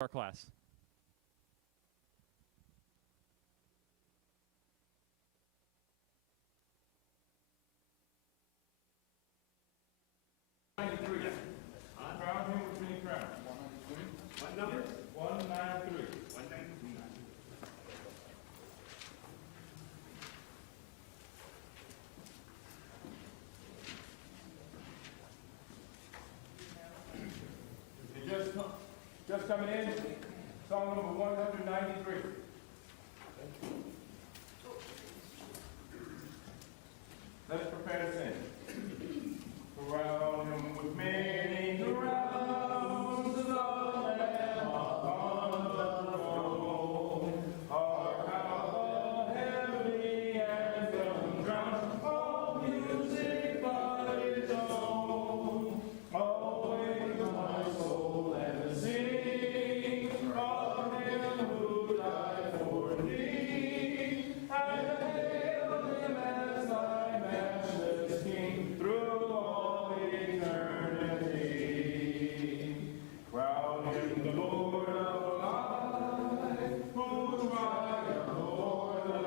Our class. Crown him with many crowns. 193. What number? 193. 193. Just coming in, song number 193. Let's prepare to sing. Crown him with many crowns, the Lamb upon the throne. Our house of heavenly anthem drowns all music but its own. Awake my soul and sing of him who died for thee, and hail him as thy matchless King through all eternity. Crown him the Lord of life, who triumphed o'er the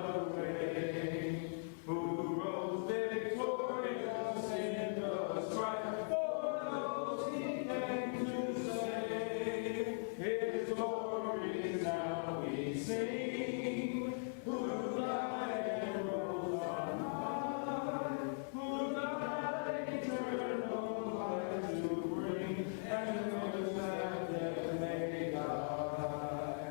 way, who rose victorious in the strife for those he came to save. His glory now we sing, who died and rose on high, who died eternal life to bring, and lives that death may die.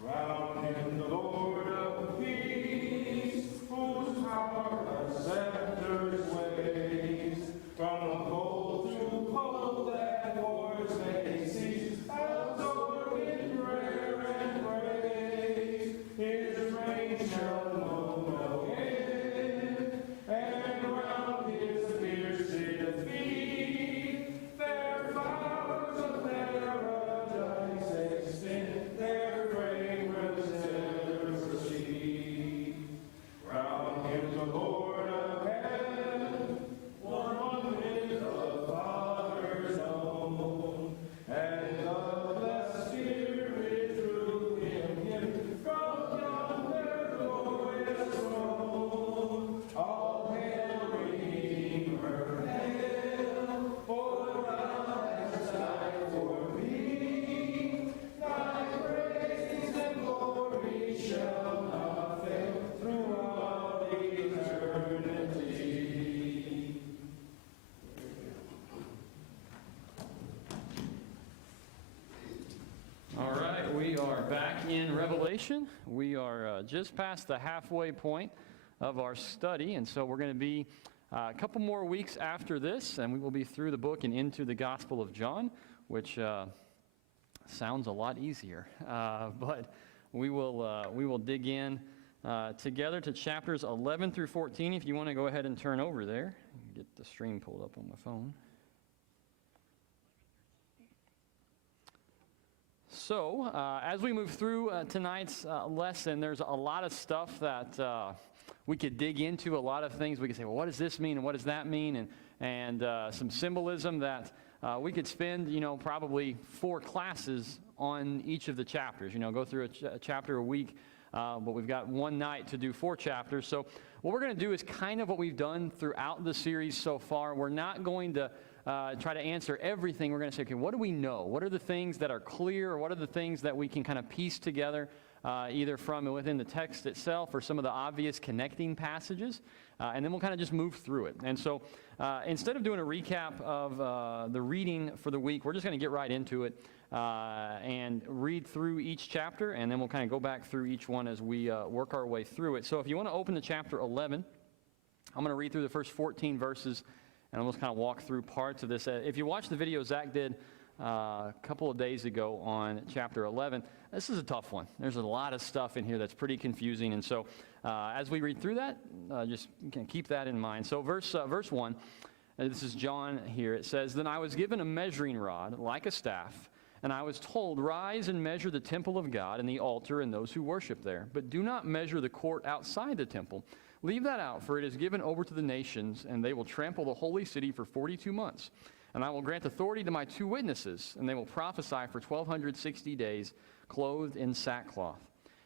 Crown him the Lord of peace, whose power a scepter's waves, from pole to pole that wars may cease, absorbed in prayer and praise. His reign shall know no end, and round his pierced feet fair flowers of paradise extend, their fragrance ever proceed. Crown him the Lord of heaven, one with the Father's own, and the blessed Spirit through him from yonder glorious throne. All hail, Redeemer, hail, for thou hast died for me. Thy praise and glory shall not fail throughout eternity. All right, we are back in Revelation. We are just past the halfway point of our study, and so we're going to be a couple more weeks after this, and we will be through the book and into the Gospel of John, which sounds a lot easier. But we will dig in together to chapters 11 through 14. If you want to go ahead and turn over there, get the stream pulled up on my phone. So, as we move through tonight's lesson, there's a lot of stuff that we could dig into, a lot of things we could say, well, what does this mean and what does that mean? And some symbolism that we could spend, probably 4 classes on each of the chapters. Go through a chapter a week, but we've got one night to do 4 chapters. So what we're going to do is kind of what we've done throughout the series so far. We're not going to try to answer everything. We're going to say, okay, what do we know? What are the things that are clear, or what are the things that we can kind of piece together, either from within the text itself or some of the obvious connecting passages, and then we'll kind of just move through it. And so instead of doing a recap of the reading for the week, we're just going to get right into it and read through each chapter, and then we'll kind of go back through each one as we work our way through it. So if you want to open to chapter 11, I'm going to read through the first 14 verses, and I'll just kind of walk through parts of this. If you watch the video Zach did a couple of days ago on chapter 11, this is a tough one. There's a lot of stuff in here that's pretty confusing, and so as we read through that, just keep that in mind. So verse 1, this is John here. It says, "Then I was given a measuring rod like a staff, and I was told, 'Rise and measure the temple of God and the altar and those who worship there. But do not measure the court outside the temple. Leave that out, for it is given over to the nations, and they will trample the holy city for 42 months. And I will grant authority to my 2 witnesses, and they will prophesy for 1,260 days, clothed in sackcloth.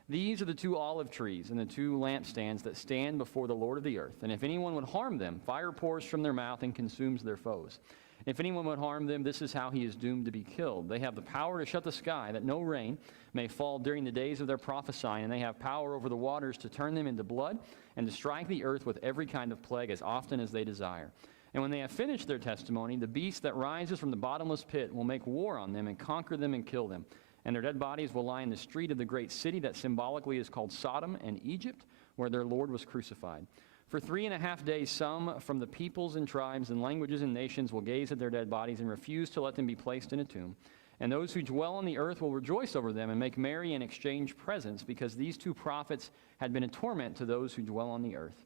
These are the 2 olive trees and the 2 lampstands that stand before the Lord of the earth. And if anyone would harm them, fire pours from their mouth and consumes their foes. If anyone would harm them, this is how he is doomed to be killed. They have the power to shut the sky, that no rain may fall during the days of their prophesying, and they have power over the waters to turn them into blood, and to strike the earth with every kind of plague as often as they desire. And when they have finished their testimony, the beast that rises from the bottomless pit will make war on them and conquer them and kill them. And their dead bodies will lie in the street of the great city that symbolically is called Sodom and Egypt, where their Lord was crucified. For 3.5 days, some from the peoples and tribes and languages and nations will gaze at their dead bodies and refuse to let them be placed in a tomb. And those who dwell on the earth will rejoice over them and make merry and exchange presents, because these 2 prophets had been a torment to those who dwell on the earth.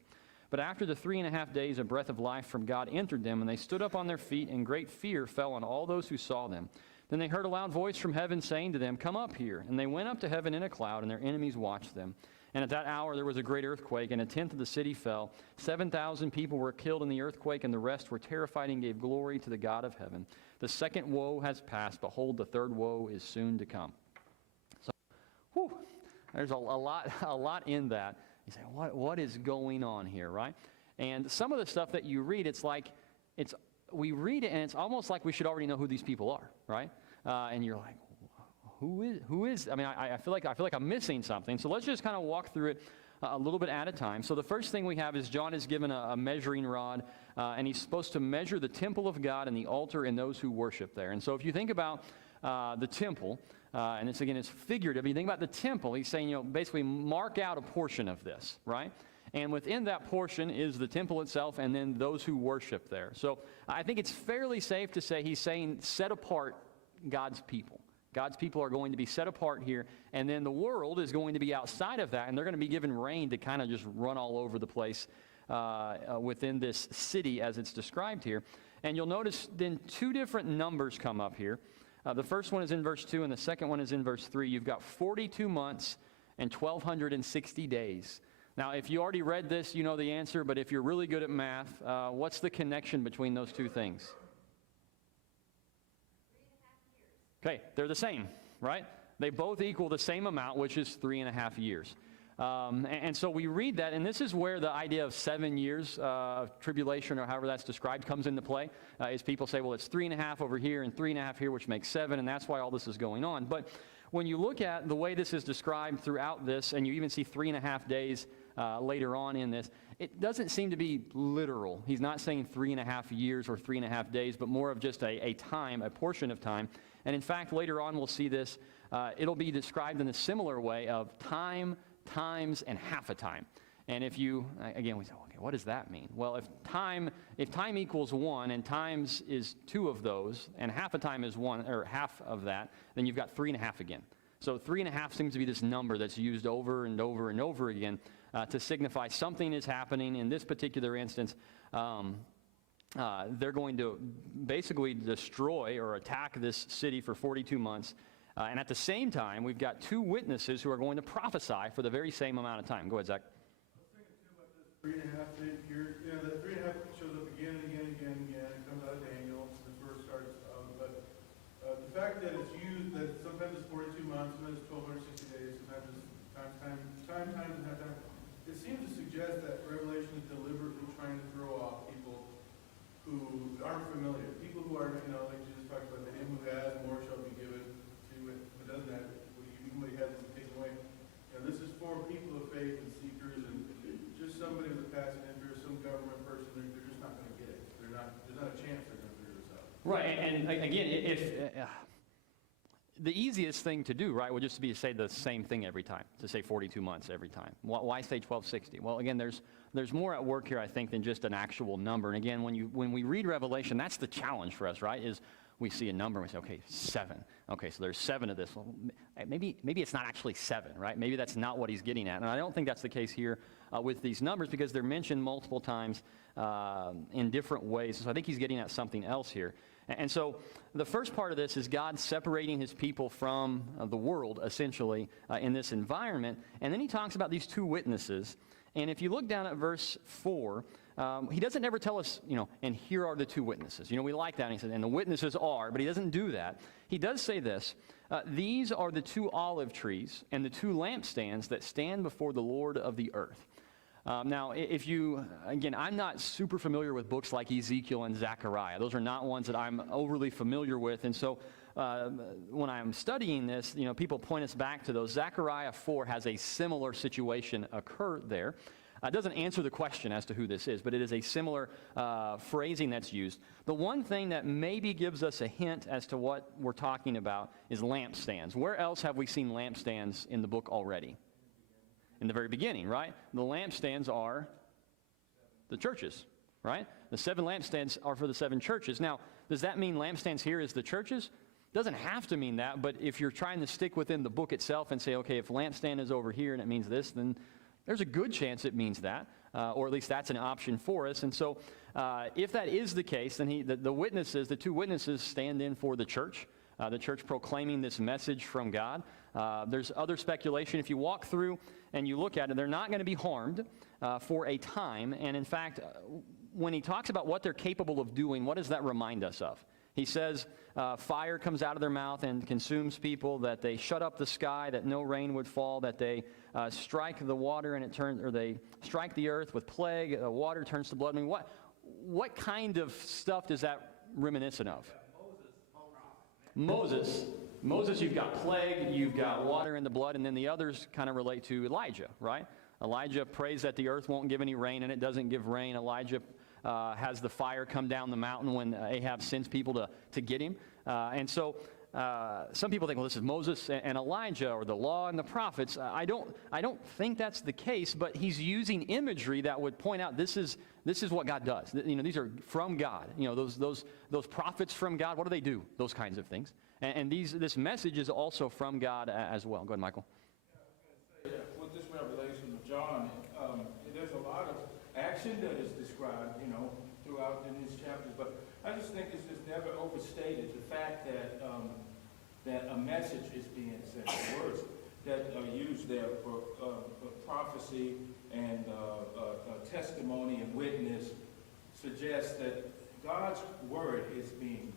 But after the 3.5 days, a breath of life from God entered them, and they stood up on their feet, and great fear fell on all those who saw them. Then they heard a loud voice from heaven saying to them, "Come up here." And they went up to heaven in a cloud, and their enemies watched them. And at that hour there was a great earthquake, and 1/10 of the city fell. 7,000 people were killed in the earthquake, and the rest were terrified and gave glory to the God of heaven. The second woe has passed. Behold, the third woe is soon to come. So, there's a lot in that. You say, what is going on here, right? And some of the stuff that you read, we read it, and it's almost like we should already know who these people are, right? And you're like, who is? I mean, I feel like I'm missing something. So let's just kind of walk through it a little bit at a time. So the first thing we have is John is given a measuring rod, and he's supposed to measure the temple of God and the altar and those who worship there. And so if you think about the temple, and it's figurative. If you think about the temple, he's saying, basically mark out a portion of this, right? And within that portion is the temple itself and then those who worship there. So I think it's fairly safe to say he's saying set apart God's people. God's people are going to be set apart here, and then the world is going to be outside of that, and they're going to be given reign to kind of just run all over the place within this city as it's described here. And you'll notice then 2 different numbers come up here. The first one is in verse 2, and the second one is in verse 3. You've got 42 months and 1,260 days. Now, if you already read this, you know the answer, but if you're really good at math, what's the connection between those 2 things? 3.5 years. Okay, they're the same, right? They both equal the same amount, which is 3.5 years. And so we read that, and this is where the idea of 7 years of tribulation, or however that's described, comes into play, is people say, well, it's 3.5 over here and 3.5 here, which makes 7, and that's why all this is going on. But when you look at the way this is described throughout this, and you even see 3.5 days later on in this, it doesn't seem to be literal. He's not saying 3.5 years or 3.5 days, but more of just a time, a portion of time. And in fact, later on we'll see this. It'll be described in a similar way of time, times, and half a time. And if you, again, we say, okay, what does that mean? Well, if time equals 1 and times is 2 of those, and half a time is 1, or half of that, then you've got 3.5 again. So 3.5 seems to be this number that's used over and over and over again to signify something is happening. In this particular instance, they're going to basically destroy or attack this city for 42 months. And at the same time, we've got 2 witnesses who are going to prophesy for the very same amount of time. Go ahead, Zach. I was thinking, too, about this 3.5 day period. That 3.5 shows up again and again and again and again. It comes out of Daniel. This verse starts. But the fact that it's used, that sometimes it's 42 months, sometimes it's 1,260 days, sometimes it's time, and half time. It seems to suggest that Revelation is deliberately trying to throw off people who aren't familiar. People who are, like Jesus talked about, to him who has, more shall be given. It doesn't have what he has to take away. This is for people of faith and seekers, and just somebody with a passing interest, some government person, they're just not going to get it. There's not a chance they're going to figure this out. Right, and again, if the easiest thing to do, right, would just be to say the same thing every time, to say 42 months every time. Why say 1260? Well, again, there's more at work here, I think, than just an actual number. And again, when we read Revelation, that's the challenge for us, right, is we see a number and we say, okay, 7. Okay, so there's 7 of this. Well, maybe it's not actually 7, right? Maybe that's not what he's getting at. And I don't think that's the case here with these numbers, because they're mentioned multiple times in different ways. So I think he's getting at something else here. And so the first part of this is God separating his people from the world, essentially, in this environment. And then he talks about these 2 witnesses. And if you look down at verse 4, he doesn't ever tell us, and here are the two witnesses. We like that, and he says, and the witnesses are, but he doesn't do that. He does say this, these are the two olive trees and the two lampstands that stand before the Lord of the earth. Now, again, I'm not super familiar with books like Ezekiel and Zechariah. Those are not ones that I'm overly familiar with. And so when I'm studying this, people point us back to those. Zechariah 4 has a similar situation occur there. It doesn't answer the question as to who this is, but it is a similar phrasing that's used. The one thing that maybe gives us a hint as to what we're talking about is lampstands. Where else have we seen lampstands in the book already? In the very beginning, right? The lampstands are the churches, right? The 7 lampstands are for the 7 churches. Now, does that mean lampstands here is the churches? Doesn't have to mean that, but if you're trying to stick within the book itself and say, okay, if lampstand is over here and it means this, then there's a good chance it means that, or at least that's an option for us. And so if that is the case, then the 2 witnesses stand in for the church proclaiming this message from God. There's other speculation. If you walk through and you look at it, they're not going to be harmed for a time. And in fact, when he talks about what they're capable of doing, what does that remind us of? He says fire comes out of their mouth and consumes people, that they shut up the sky, that no rain would fall, that they strike the water and they strike the earth with plague, water turns to blood. I mean, what kind of stuff does that reminiscent of? Moses, you've got plague, you've got water in the blood, and then the others kind of relate to Elijah, right? Elijah prays that the earth won't give any rain, and it doesn't give rain. Elijah has the fire come down the mountain when Ahab sends people to get him. And so some people think, well, this is Moses and Elijah, or the law and the prophets. I don't think that's the case, but he's using imagery that would point out this is what God does. These are from God. Those prophets from God, what do they do? Those kinds of things. And this message is also from God as well. Go ahead, Michael. With this revelation of John, there's a lot of action that is described, throughout in these chapters. But I just think it's just never overstated the fact that a message is being sent. The words that are used there for prophecy and testimony and witness suggest that God's word is being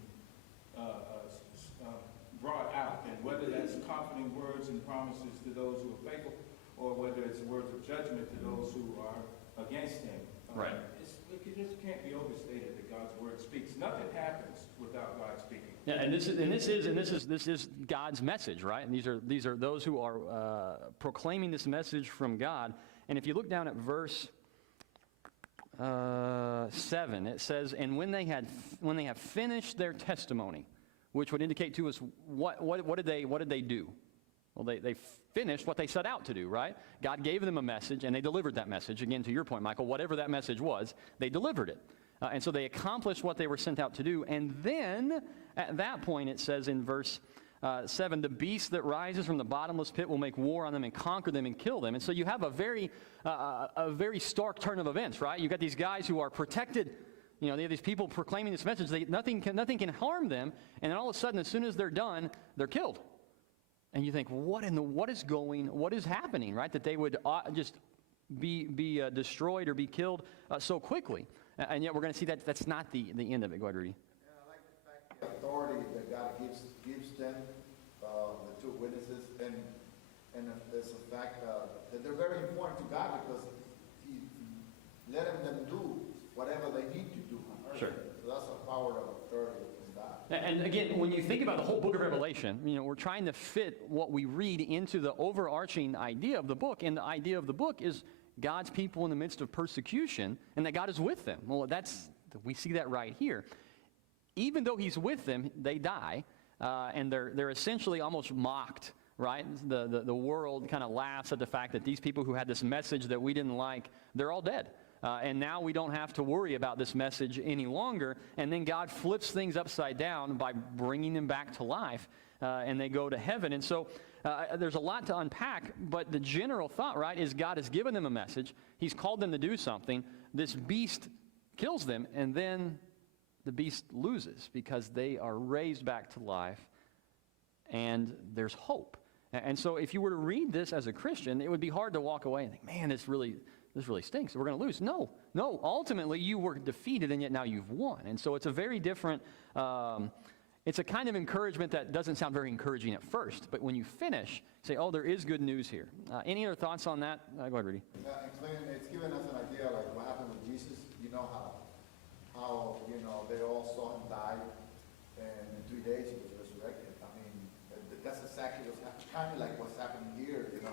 brought out, and whether that's comforting words and promises to those who are faithful, or whether it's words of judgment to those who are against him. Right. It just can't be overstated that God's word speaks. Nothing happens without God speaking. Yeah, and this is God's message, right? And these are those who are proclaiming this message from God. And if you look down at verse 7, it says, "And when they have finished their testimony," which would indicate to us what did they do? Well, they finished what they set out to do, right? God gave them a message, and they delivered that message. Again, to your point, Michael, whatever that message was, they delivered it. And so they accomplished what they were sent out to do. And then, at that point, it says in verse 7, "The beast that rises from the bottomless pit will make war on them and conquer them and kill them." And so you have a very stark turn of events, right? You've got these guys who are protected. They have these people proclaiming this message. Nothing can harm them. And then all of a sudden, as soon as they're done, they're killed. And you think, what is happening, right? That they would just be destroyed or be killed so quickly. And yet we're going to see that that's not the end of it. Go ahead, Rudy. Yeah, I like the fact the authority that God gives them, the 2 witnesses, and there's a fact that they're very important to God because He's letting them do whatever they need to do. Sure. So that's a power of authority from God. And again, when you think about the whole book of Revelation, we're trying to fit what we read into the overarching idea of the book. And the idea of the book is God's people in the midst of persecution, and that God is with them. Well, we see that right here. Even though He's with them, they die, and they're essentially almost mocked, right? The world kind of laughs at the fact that these people who had this message that we didn't like, they're all dead. And now we don't have to worry about this message any longer. And then God flips things upside down by bringing them back to life, and they go to heaven. And so there's a lot to unpack, but the general thought, right, is God has given them a message. He's called them to do something. This beast kills them, and then the beast loses because they are raised back to life, and there's hope. And so if you were to read this as a Christian, it would be hard to walk away and think, man, this really really stinks. We're going to lose. No. Ultimately, you were defeated, and yet now you've won. And so it's a very different, it's a kind of encouragement that doesn't sound very encouraging at first. But when you finish, say, oh, there is good news here. Any other thoughts on that? Go ahead, Rudy. It's given us an idea, like what happened with Jesus. You know how they all saw him die, and in 3 days he was resurrected. I mean, that's exactly what's kind of like what's happening here. He's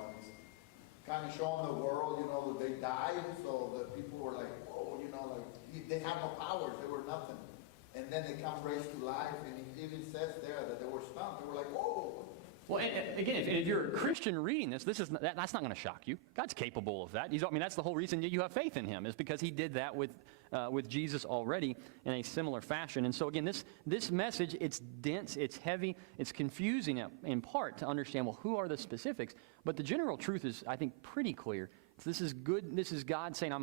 kind of showing the world, that they died, so the people were like, whoa, they have no powers, they were nothing. And then they come raised to life, and it even says there that they were stunned. They were like, whoa. Well, and again, if you're a Christian reading this, that's not going to shock you. God's capable of that. That's the whole reason you have faith in him, is because he did that with Jesus already in a similar fashion. And so again, this message, it's dense, it's heavy, it's confusing in part to understand, well, who are the specifics? But the general truth is, I think, pretty clear. This is good. This is God saying,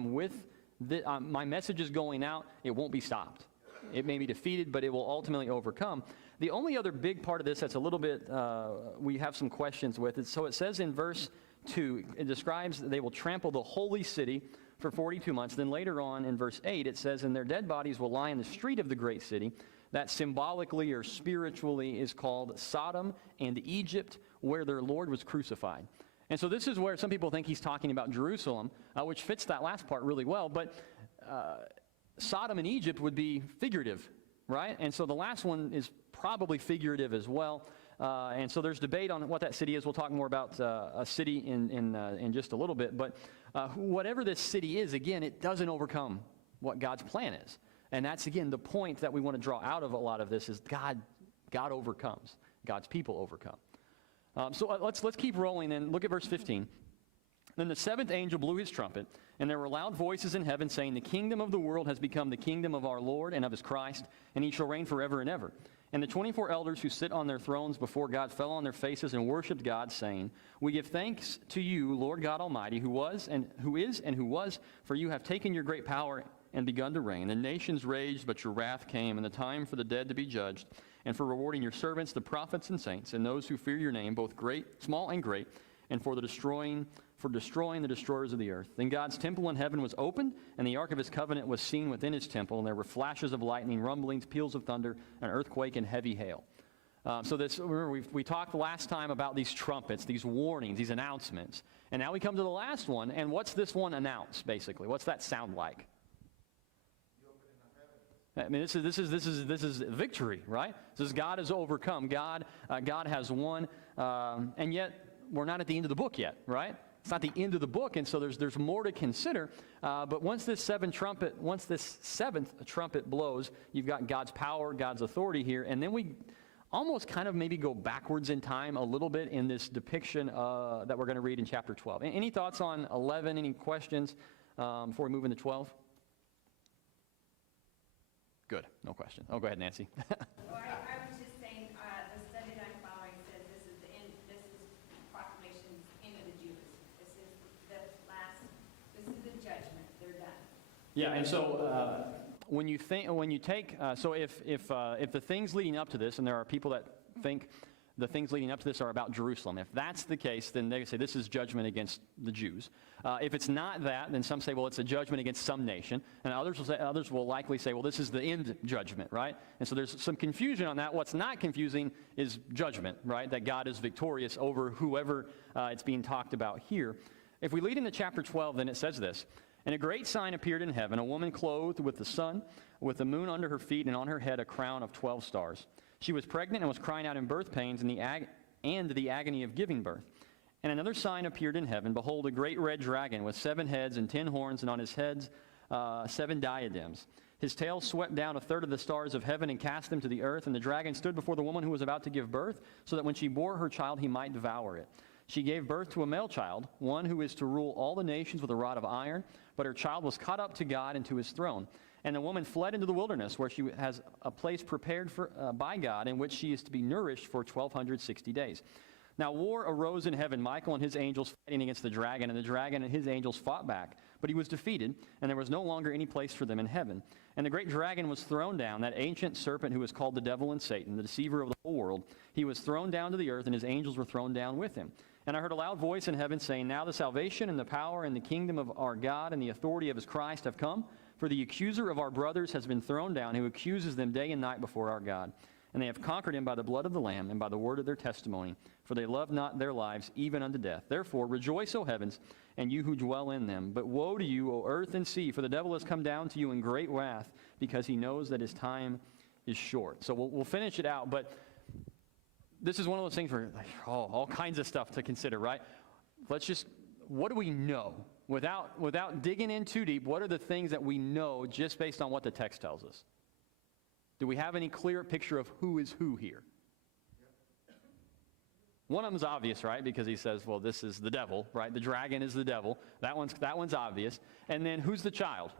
my message is going out. It won't be stopped. It may be defeated, but it will ultimately overcome. The only other big part of this that's a little bit, we have some questions with it. So it says in verse 2, it describes that they will trample the holy city for 42 months. Then later on in verse 8, it says, and their dead bodies will lie in the street of the great city, that symbolically or spiritually is called Sodom and Egypt, where their Lord was crucified. And so this is where some people think he's talking about Jerusalem, which fits that last part really well. But Sodom and Egypt would be figurative, right? And so the last one is probably figurative as well. And so there's debate on what that city is. We'll talk more about a city in just a little bit. But whatever this city is, again, it doesn't overcome what God's plan is. And that's, again, the point that we want to draw out of a lot of this is God overcomes. God's people overcome. So let's keep rolling and look at verse 15. Then the seventh angel blew his trumpet, and there were loud voices in heaven saying, the kingdom of the world has become the kingdom of our Lord and of his Christ, and he shall reign forever and ever. And the 24 elders who sit on their thrones before God fell on their faces and worshipped God, saying, we give thanks to you, Lord God Almighty, who was and who is and who was, for you have taken your great power and begun to reign. The nations raged, but your wrath came, and the time for the dead to be judged, and for rewarding your servants, the prophets and saints, and those who fear your name, both great, small and great, and for destroying the destroyers of the earth. Then God's temple in heaven was opened, and the ark of his covenant was seen within his temple, and there were flashes of lightning, rumblings, peals of thunder, an earthquake, and heavy hail. Remember, we talked last time about these trumpets, these warnings, these announcements. And now we come to the last one, and what's this one announce, basically? What's that sound like? I mean, this is victory, right? This is God has overcome. God has won, and yet we're not at the end of the book yet, right? It's not the end of the book, and so there's more to consider. But once this seventh trumpet blows, you've got God's power, God's authority here, and then we almost kind of maybe go backwards in time a little bit in this depiction that we're going to read in chapter 12. Any thoughts on 11? Any questions before we move into 12? Good, no question. Oh, go ahead, Nancy. Well, I was just saying, the study that I'm following says this is the end, this is proclamation's end of the Jews. This is the judgment. They're done. Yeah, and so if the things leading up to this, and there are people that think the things leading up to this are about Jerusalem. If that's the case, then they say this is judgment against the Jews. If it's not that, then some say, well, it's a judgment against some nation. And others will likely say, well, this is the end judgment, right? And so there's some confusion on that. What's not confusing is judgment, right? That God is victorious over whoever it's being talked about here. If we lead into chapter 12, then it says this, and a great sign appeared in heaven, a woman clothed with the sun, with the moon under her feet, and on her head a crown of 12 stars. She was pregnant and was crying out in birth pains and the agony of giving birth. And another sign appeared in heaven. Behold, a great red dragon with 7 heads and 10 horns, and on his heads 7 diadems. His tail swept down a third of the stars of heaven and cast them to the earth. And the dragon stood before the woman who was about to give birth, so that when she bore her child, he might devour it. She gave birth to a male child, one who is to rule all the nations with a rod of iron. But her child was caught up to God and to his throne. And the woman fled into the wilderness, where she has a place prepared by God, in which she is to be nourished for 1,260 days. Now war arose in heaven, Michael and his angels fighting against the dragon, and the dragon and his angels fought back. But he was defeated, and there was no longer any place for them in heaven. And the great dragon was thrown down, that ancient serpent who is called the devil and Satan, the deceiver of the whole world. He was thrown down to the earth, and his angels were thrown down with him. And I heard a loud voice in heaven saying, Now the salvation and the power and the kingdom of our God and the authority of his Christ have come, for the accuser of our brothers has been thrown down, who accuses them day and night before our God. And they have conquered him by the blood of the Lamb and by the word of their testimony, for they love not their lives even unto death. Therefore rejoice, O heavens, and you who dwell in them. But woe to you, O earth and sea, for the devil has come down to you in great wrath, because he knows that his time is short. So we'll finish it out, but this is one of those things where, like, all kinds of stuff to consider, right? Let's just, what do we know? Without digging in too deep, what are the things that we know just based on what the text tells us? Do we have any clear picture of who is who here? One of them is obvious, right? Because he says, well, this is the devil, right? The dragon is the devil. That one's obvious. And then who's the child?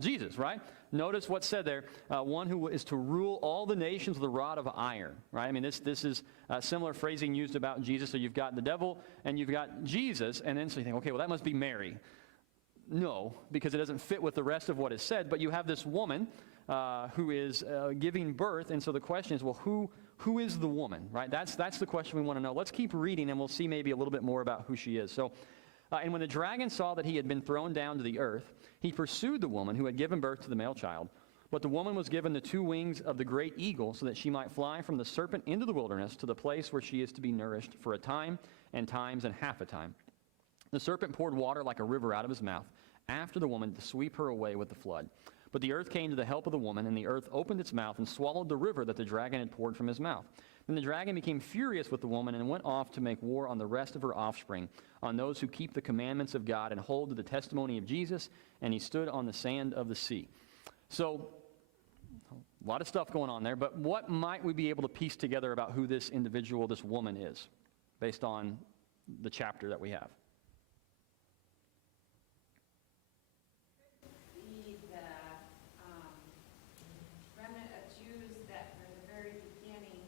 Jesus, right? Notice what's said there. One who is to rule all the nations with a rod of iron, right? I mean, this is similar phrasing used about Jesus. So you've got the devil and you've got Jesus, and then so you think, okay, well, that must be Mary. No, because it doesn't fit with the rest of what is said. But you have this woman who is giving birth, and so the question is, well, who is the woman, right? That's the question we want to know. Let's keep reading, and we'll see maybe a little bit more about who she is. So, and when the dragon saw that he had been thrown down to the earth, he pursued the woman who had given birth to the male child. But the woman was given the 2 wings of the great eagle, so that she might fly from the serpent into the wilderness to the place where she is to be nourished for a time and times and half a time. The serpent poured water like a river out of his mouth after the woman to sweep her away with the flood. But the earth came to the help of the woman, and the earth opened its mouth and swallowed the river that the dragon had poured from his mouth. Then the dragon became furious with the woman and went off to make war on the rest of her offspring, on those who keep the commandments of God and hold to the testimony of Jesus, and he stood on the sand of the sea. So, a lot of stuff going on there, but what might we be able to piece together about who this individual, this woman is, based on the chapter that we have? Be the remnant of Jews that from the very beginning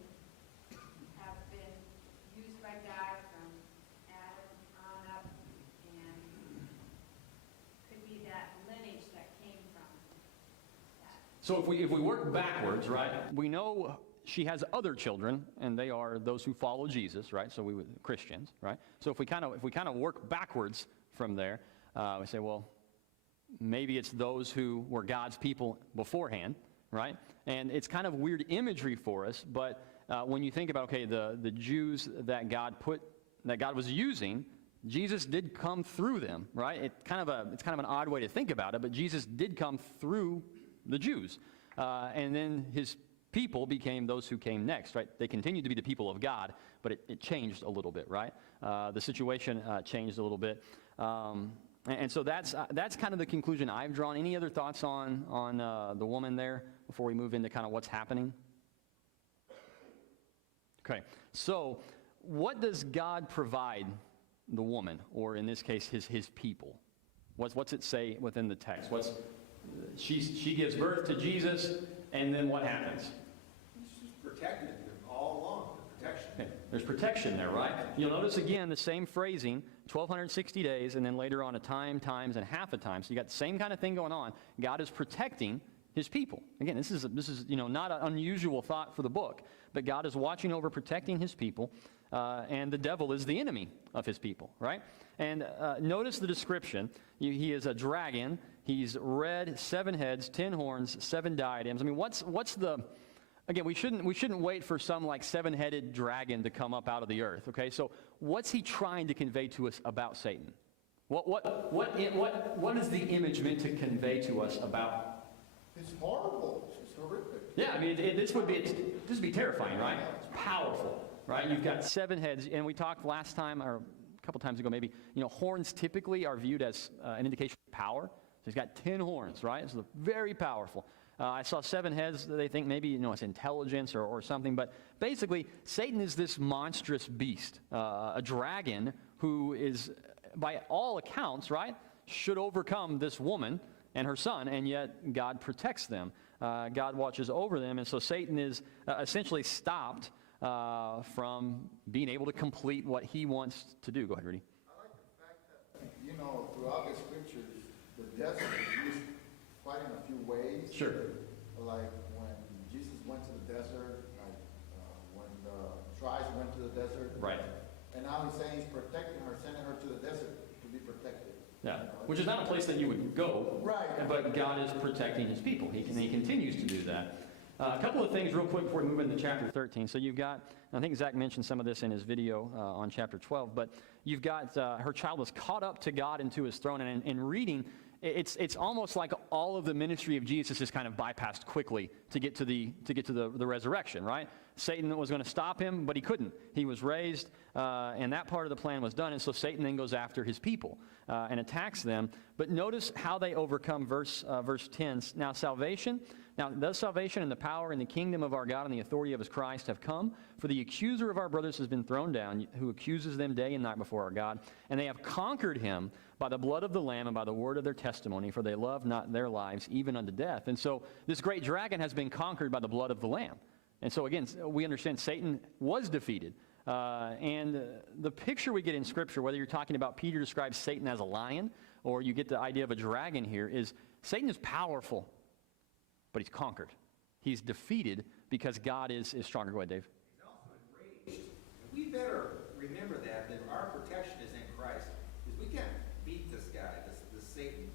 have been used by God from Adam on up, and could be that lineage that came from that. So if we work backwards, right, we know she has other children, and they are those who follow Jesus, right? So we Christians, right? So if we kind of work backwards from there, we say, well, maybe it's those who were God's people beforehand, right? And it's kind of weird imagery for us, but when you think about, okay, the Jews that God was using, Jesus did come through them, right? It's kind of an odd way to think about it, but Jesus did come through the Jews, and then his people became those who came next, right? They continued to be the people of God, but it changed a little bit, right? The situation changed a little bit. And so that's kind of the conclusion I've drawn. Any other thoughts on the woman there before we move into kind of what's happening? Okay, so what does God provide the woman, or in this case, his people? What's it say within the text? She gives birth to Jesus, and then what happens? She's protected all along, the protection. Okay. There's protection there, right? You'll notice again the same phrasing, 1,260 days, and then later on a time, times, and half a time. So you got the same kind of thing going on. God is protecting his people. Again, this is not an unusual thought for the book, but God is watching over protecting his people, and the devil is the enemy of his people, right? And notice the description. He is a dragon. He's red, 7 heads, 10 horns, 7 diadems. I mean, what's the... Again, we shouldn't wait for some like 7-headed dragon to come up out of the earth, okay? So what's he trying to convey to us about Satan? What is the image meant to convey to us about? It's horrible. It's horrific. Yeah, I mean, this would be terrifying, right? It's powerful, right? You've got 7 heads, and we talked last time, or a couple times ago maybe, horns typically are viewed as an indication of power. So he's got 10 horns, right? So very powerful. I saw 7 heads. They think maybe, it's intelligence or something. But basically, Satan is this monstrous beast, a dragon who is, by all accounts, right, should overcome this woman and her son, and yet God protects them. God watches over them, and so Satan is essentially stopped from being able to complete what he wants to do. Go ahead, Rudy. I like the fact that, throughout the scriptures, the desert is used quite in a few ways. Sure. Like when Jesus went to the desert, like when the tribes went to the desert. Right. And now Yeah, which is not a place that you would go. Right. But God is protecting his people. He continues to do that. A couple of things real quick before we move into chapter 13. So you've got, I think Zach mentioned some of this in his video on chapter 12, but you've got her child was caught up to God and to his throne. And in reading, it's almost like all of the ministry of Jesus is kind of bypassed quickly to get to the resurrection, right? Satan was going to stop him, but he couldn't. He was raised, and that part of the plan was done. And so Satan then goes after his people and attacks them. But notice how they overcome verse 10. Now thus salvation and the power and the kingdom of our God and the authority of his Christ have come. For the accuser of our brothers has been thrown down, who accuses them day and night before our God. And they have conquered him by the blood of the Lamb and by the word of their testimony, for they love not their lives even unto death. And so this great dragon has been conquered by the blood of the Lamb. And so again, we understand Satan was defeated. And the picture we get in Scripture, whether you're talking about Peter describes Satan as a lion, or you get the idea of a dragon here, is Satan is powerful, but he's conquered. He's defeated because God is stronger. Go ahead, Dave. He's also enraged. And we better remember that our protection is in Christ. Because we can't beat this guy, this Satan,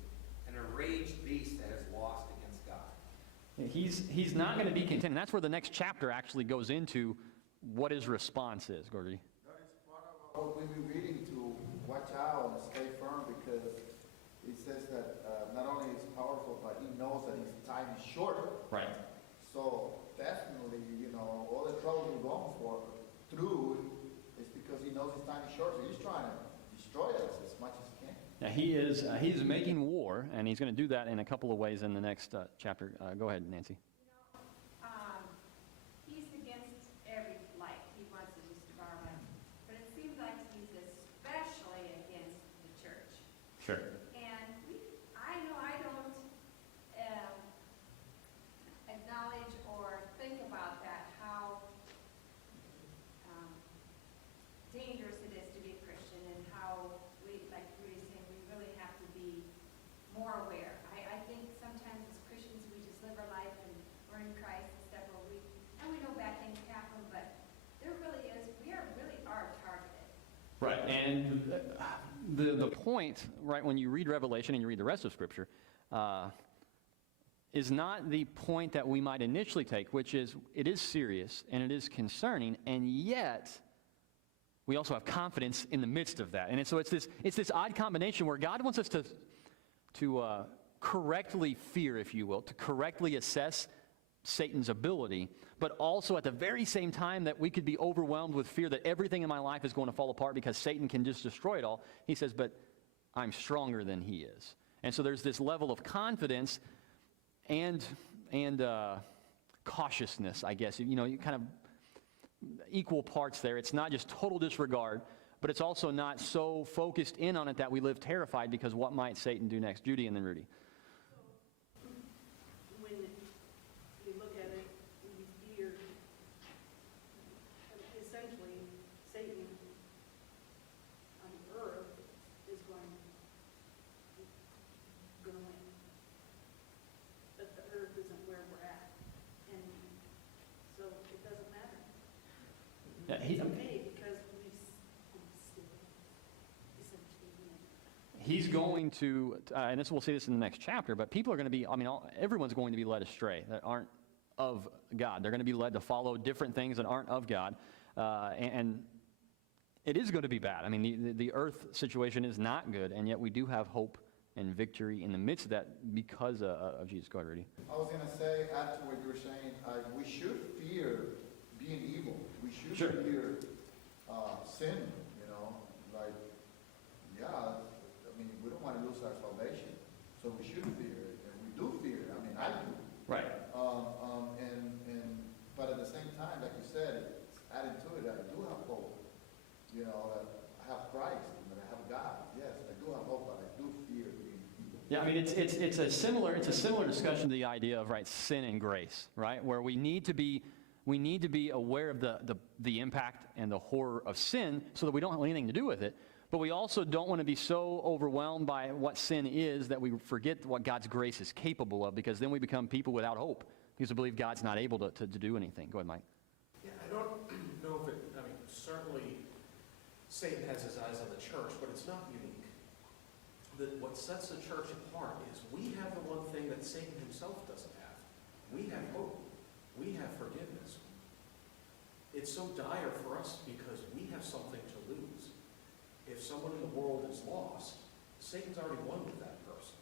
an enraged beast that has lost against God. He's not going to be content. And that's where the next chapter actually goes into what his response is, Gordy. That is part of what we'll be reading to watch out and stay firm, because it says that not only is he powerful, but he knows that his time is short. Right. So definitely, all the trouble we're going through is because he knows his time is short. So he's trying to destroy us as much as he can. Now he's making war, and he's going to do that in a couple of ways in the next chapter. Go ahead, Nancy. He's against every life. He wants to just devour life. But it seems like he's especially against the church. Sure. And I know I don't acknowledge or think about that, how dangerous it is to be a Christian, and how we, like Rudy's saying, we really have to be more aware. I think sometimes as Christians we just live our life and we're in Christ and stuff, and we know bad things happen, but there really is, we really are targeted. Right, and the point, right, when you read Revelation and you read the rest of Scripture, is not the point that we might initially take, which is it is serious and it is concerning, and yet we also have confidence in the midst of that. And so it's this odd combination where God wants us to correctly fear, if you will, to correctly assess Satan's ability, but also at the very same time that we could be overwhelmed with fear that everything in my life is going to fall apart because Satan can just destroy it all. He says, but I'm stronger than he is. And so there's this level of confidence and cautiousness, I guess. You kind of equal parts there. It's not just total disregard, but it's also not so focused in on it that we live terrified because what might Satan do next? Judy and then Rudy. When you look at it, you fear, essentially, Satan on earth is going to win. But the earth isn't where we're at. And so it doesn't matter. Yeah, It's okay because we still essentially win. He's going to, and we'll see this in the next chapter, but people are going to be, everyone's going to be led astray that aren't of God. They're going to be led to follow different things that aren't of God. And it is going to be bad. The earth situation is not good, and yet we do have hope and victory in the midst of that because of Jesus. Go ahead, Rudy. I was going to say, add to what you were saying, we should fear being evil. We should Sure. fear sin, we don't want to lose our salvation, so we should fear it, and we do fear it. I do. Right. But at the same time, like you said, adding to it, I do have hope. That I have Christ, and I have God. Yes, I do have hope, but I do fear being evil. Yeah, it's a similar discussion to the idea of sin and grace, right? Where we need to be aware of the impact and the horror of sin so that we don't have anything to do with it. But we also don't want to be so overwhelmed by what sin is that we forget what God's grace is capable of, because then we become people without hope because we believe God's not able to do anything. Go ahead, Mike. Yeah, I don't know if certainly Satan has his eyes on the church, but it's not unique. what sets the church apart is we have the one thing that Satan himself doesn't have. We have hope. We have forgiveness. It's so dire for us because we have something to lose. If someone in the world is lost, Satan's already won with that person.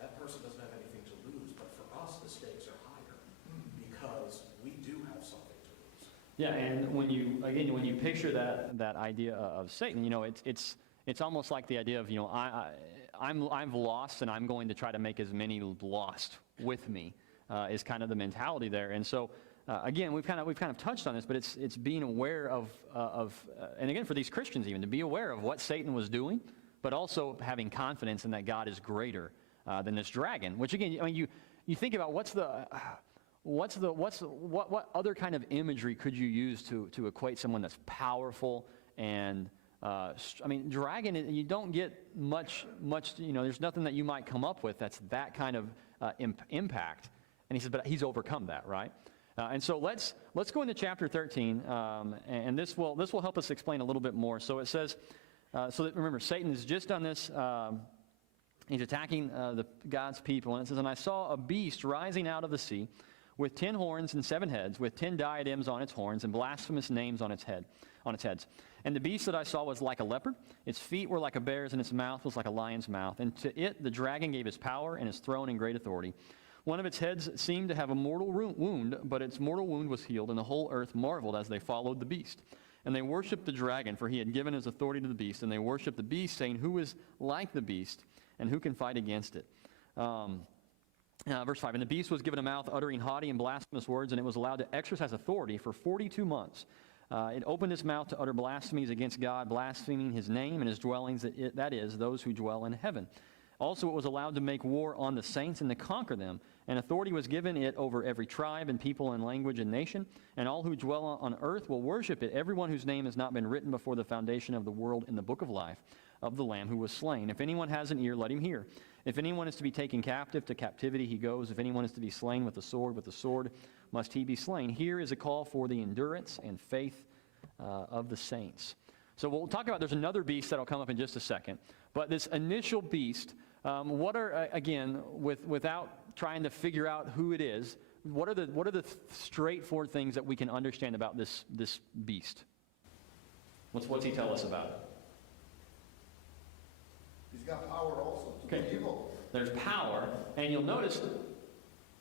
That person doesn't have anything to lose, but for us, the stakes are higher because we do have something to lose. Yeah, and when you picture that idea of Satan, it's almost like the idea of, I'm lost and I'm going to try to make as many lost with me, is kind of the mentality there. And so, again, we've kind of touched on this, but it's being aware of and again, for these Christians even, to be aware of what Satan was doing, but also having confidence in that God is greater than this dragon. Which again, you think about what other kind of imagery could you use to equate someone that's powerful and dragon, you don't get much, there's nothing that you might come up with that's that kind of impact. And he says, but he's overcome that, right? And so let's go into chapter 13, and this will help us explain a little bit more. So it says, so that, remember, Satan has just done this. He's attacking God's people, and it says, and I saw a beast rising out of the sea with 10 horns and 7 heads, with 10 diadems on its horns and blasphemous names on its heads. And the beast that I saw was like a leopard. Its feet were like a bear's, and its mouth was like a lion's mouth. And to it the dragon gave his power and his throne and great authority. One of its heads seemed to have a mortal wound, but its mortal wound was healed, and the whole earth marveled as they followed the beast. And they worshipped the dragon, for he had given his authority to the beast. And they worshipped the beast, saying, who is like the beast, and who can fight against it? Verse 5, and the beast was given a mouth uttering haughty and blasphemous words, and it was allowed to exercise authority for 42 months. It opened its mouth to utter blasphemies against God, blaspheming his name and his dwellings, that is, those who dwell in heaven. Also, it was allowed to make war on the saints and to conquer them. And authority was given it over every tribe and people and language and nation. And all who dwell on earth will worship it, everyone whose name has not been written before the foundation of the world in the book of life of the Lamb who was slain. If anyone has an ear, let him hear. If anyone is to be taken captive, to captivity he goes. If anyone is to be slain with the sword must he be slain. Here is a call for the endurance and faith of the saints. So we'll talk about, there's another beast that'll come up in just a second. But this initial beast, what are, again, without trying to figure out who it is, what are the straightforward things that we can understand about this beast? What's he tell us about it? He's got power also to Okay. be evil. There's power, and you'll notice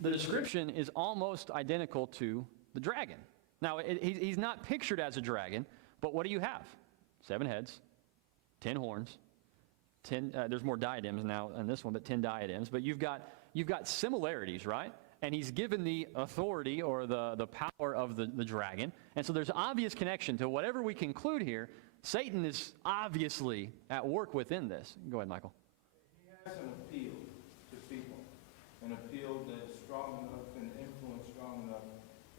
the description is almost identical to the dragon. Now, he's not pictured as a dragon, but what do you have? 7 heads, 10 horns, 10. There's more diadems now in this one, but 10 diadems. But you've got similarities, right? And he's given the authority or the power of the dragon. And so there's obvious connection to whatever we conclude here. Satan is obviously at work within this. Go ahead, Michael. He has an appeal to people, an appeal that's strong enough and influence strong enough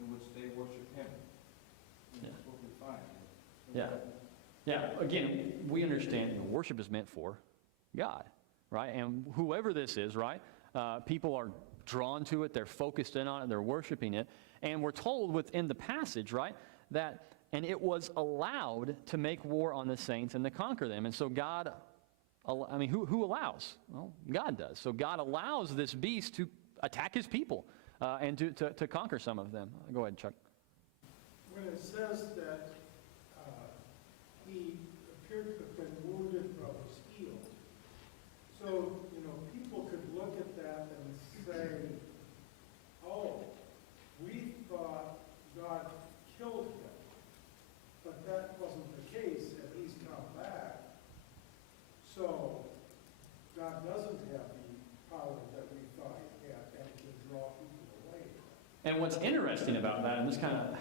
in which they worship him. And that's what we find. Yeah. Yeah, again, we understand worship is meant for God, right? And whoever this is, right, people are drawn to it, they're focused in on it, they're worshiping it. And we're told within the passage, right, that, and it was allowed to make war on the saints and to conquer them. And so God, who allows? Well, God does. So God allows this beast to attack his people and to conquer some of them. Go ahead, Chuck. When it says that he appeared to have been wounded but was healed. So, people could look at that and say, oh, we thought God killed him. But that wasn't the case, and he's come back. So, God doesn't have the power that we thought he had, and it can draw people away. And what's interesting about that, and this kind of,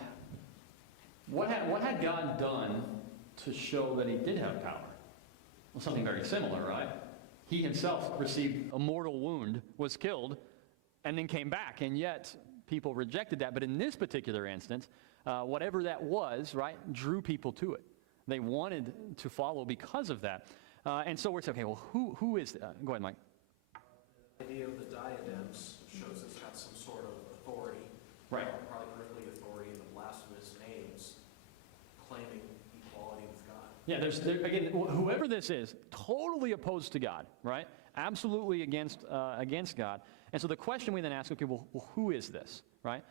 what had God done to show that he did have power? Well, something very similar, right? He himself received a mortal wound, was killed, and then came back, and yet people rejected that. But in this particular instance, whatever that was, right, drew people to it. They wanted to follow because of that. And so we're saying, okay, well, who is that? Go ahead, Mike. The idea of the diadems shows it's got some sort of authority. Right. Probably earthly authority, and the blasphemous names claiming equality with God. Yeah, again, whoever this is, totally opposed to God, right? Absolutely against God. And so the question we then ask, okay, well who is this, right?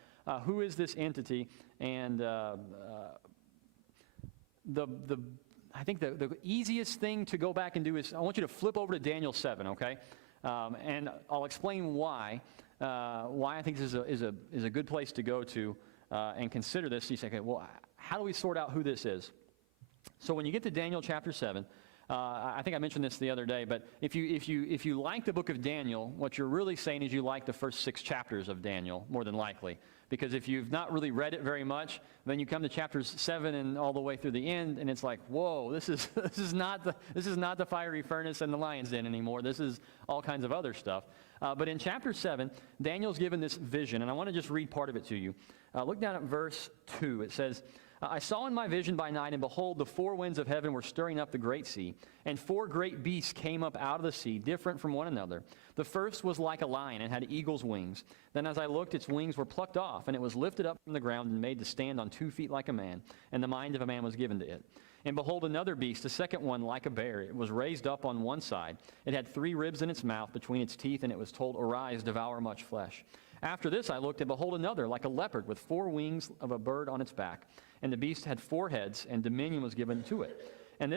Who is this entity? And I think the easiest thing to go back and do is I want you to flip over to Daniel 7, okay? And I'll explain why I think this is a good place to go to and consider this. You say, okay, well, how do we sort out who this is? So when you get to Daniel chapter 7, I think I mentioned this the other day, but if you like the book of Daniel, what you're really saying is you like the first 6 chapters of Daniel, more than likely. Because if you've not really read it very much, then you come to chapters 7 and all the way through the end, and it's like, whoa, this is not the fiery furnace and the lion's den anymore. This is all kinds of other stuff. But in chapter 7, Daniel's given this vision, and I want to just read part of it to you. Look down at verse 2. It says, I saw in my vision by night, and behold, the 4 winds of heaven were stirring up the great sea, and 4 great beasts came up out of the sea, different from one another. The first was like a lion and had eagle's wings. Then as I looked, its wings were plucked off, and it was lifted up from the ground and made to stand on 2 feet like a man, and the mind of a man was given to it. And behold, another beast, the second one like a bear. It was raised up on one side. It had 3 ribs in its mouth between its teeth, and it was told, Arise, devour much flesh. After this I looked, and behold, another like a leopard with 4 wings of a bird on its back. And the beast had 4 heads, and dominion was given to it. And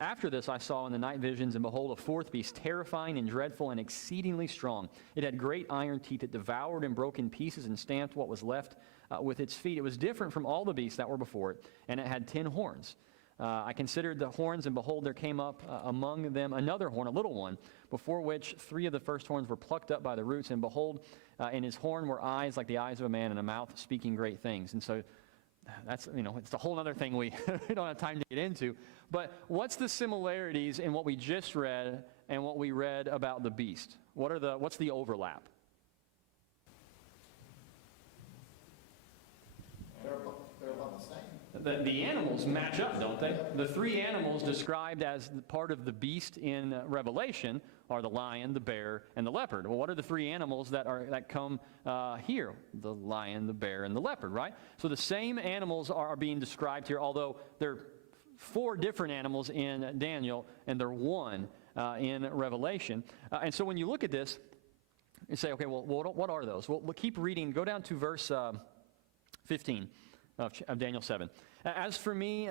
after this I saw in the night visions, and behold, a 4th beast, terrifying and dreadful and exceedingly strong. It had great iron teeth. It devoured and broke in pieces and stamped what was left with its feet. It was different from all the beasts that were before it, and it had 10 horns. I considered the horns, and behold, there came up among them another horn, a little one, before which 3 of the first horns were plucked up by the roots. And behold, in his horn were eyes like the eyes of a man, and a mouth speaking great things. And so that's, it's a whole other thing we don't have time to get into. But what's the similarities in what we just read and what we read about the beast? What's the overlap? They're about the same. The animals match up, don't they? The 3 animals described as part of the beast in Revelation are the lion, the bear, and the leopard. Well, what are the 3 animals that come here? The lion, the bear, and the leopard, right? So the same animals are being described here, although they're 4 different animals in Daniel, and they're 1 in Revelation. And so when you look at this, you say, okay, well, what are those? Well, keep reading. Go down to verse 15 of Daniel 7. As for me,